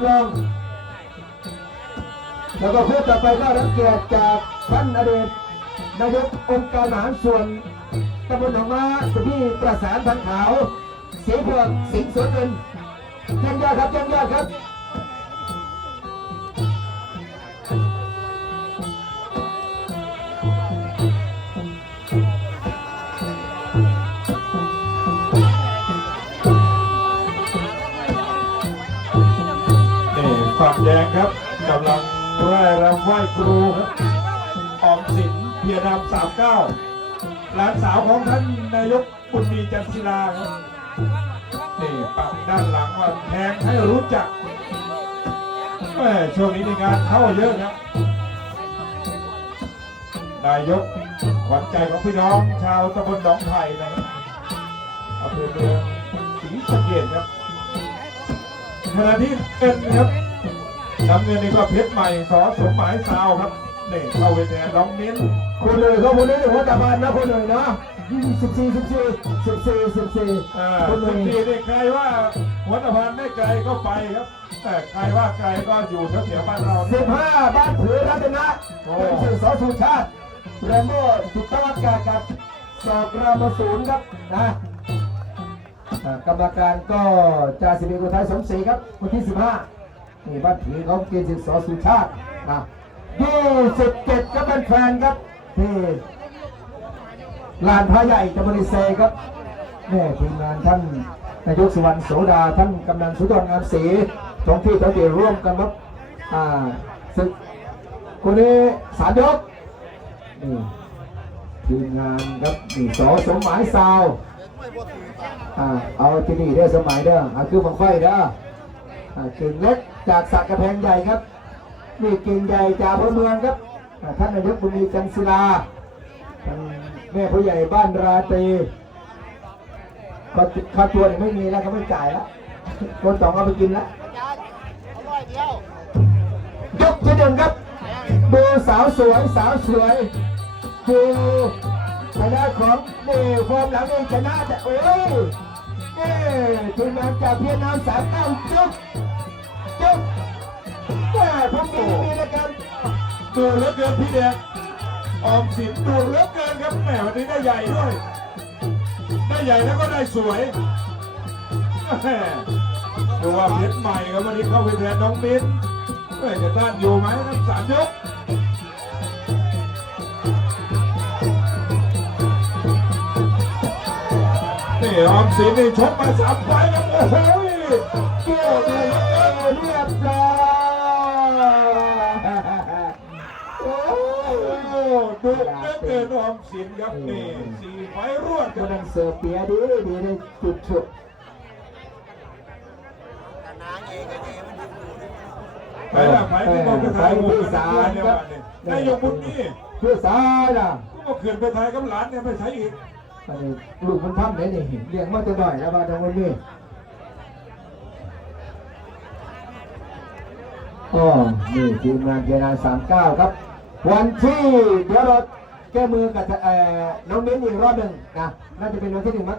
ำลอง แล้วก็พูดต่อไปก็รับเกียรติจากท่านอดีตนายกองค์การมหารส่วนตำบลหนองม้าสุพี่ประสานพันขาวสีพวงสิงห์สวนเงินยังยอดครับยังยอดครับ ฝั่งแดงครับกำลังไร่รำไหว้ครูครับออมสินเพียรนำสามเก้าหลานสาวของท่านนายกบุญมีจันทร์ศิลาครับนี่ปักด้านหลังว่าแทงให้รู้จักแม่ช่วงนี้ในงานเข้าเยอะครับนายกขวัญใจของพี่น้องชาวตำบลหนองไผ่นะครับอำเภอเมืองศรีสะเกษครับขณะที่เงินครับ น้ำเงินนี่ก็เพชรใหม่สอสมหมายซาวครับนี่เข้าเวทีน้องมิ้นคุณเลยเขาคนนี้หัวตาบานนะคุณเลยนะสิบสี่สิบสี่สิบสี่สิบสี่อ่าคุณเลสิบยสี่นี่ใครว่าหัวตะพานไม่ไกลก็ไปครับแต่ใครว่าไกลก็อยู่แถวๆบ้านเราสินี่บห้าบ้านผือรัตนะโอ้เป็นสื่อสอสุชาติแรมโบ้สุตวัฒน์กากับสอบรามศูนย์ครับนะอ่ากรรมการก็จ่าสิบเอกอุทัยสมศรีครับวันที่สิบห้า นี่บ้านผือเขาเกณฑ์สิสอสุชาตินะยี่สิบเจ็ดครับเป็นแฟนครับที่ลานพระใหญ่จังหวัดอิเซครับแม่ทีมงานท่านนายกสุวรรณโสดาท่านกำนันสุดรงามศรีท้องที่ท้องที่ร่วมกันครับอ่าศึกคนนี้สารยกนี่ทีมงานครับนี่สอสมหมายซาวอ่าเอาที่นี่ได้สมัยเด้ออ่าคือบังไฟเด้อ ก่งเล็กจากสักกระแพงใหญ่ครับนี่เก่งใหญ่จากพลเมืองครับท่านนายกบุญมีจันศิลาท่านแม่ผู้ใหญ่บ้านราตรีก็ค่าตัวเนี่ยไม่มีแล้วเขาไม่จ่ายแล้วคนสองเอาไปกินแล้วยกที่หนึ่งครับดูสาวสวยสาวสวยดูทางด้านของนี่ฟอร์มหลังเองชนะแต่โอ้ยนี่ทีมงานจากเพียงน้ำสามเก้าจุ๊บ จุ๊บแม่พวกนี้มีแล้วกันดูเลือเกินพี่แดงออมสินดูเลือเกินครับแหมวันนี้ได้ใหญ่ด้วย ได้ใหญ่แล้วก็ได้สวยดูว่าเพชรใหม่ครับวันนี้เข้าไปแทนน้องมิ้นเฮ้ยจะต้านอยู่ไหมทั้งสามยกนี่ออมสินนี่ชกมาสามไฟแล้วโอ้โหเกี่ยว โอ้โอ้ยดุเหลือเกินออมสินครับนี่สีไฟล์รวดคครับนั้นเสือเปียดีดีได้จุดฉุดไปละไปที่บอกไปไทยบุญสารครับนายกบุญนี่เพื่อสายล่ะก็เขื่อนไปไทยกับหลานเนี่ยไปใช้อีกอันนี้ลูกมันทำไหนนี่เลี้ยงมาแต่น้อยแล้วมาทางวันนี้ อ๋อนี่ทีมงานเจนาสามเก้าครับ วันที่เดี๋ยวเราแก้มือกับน้องมิ้นอีกรอบหนึ่งนะ น่าจะเป็นวันที่หนึ่งมก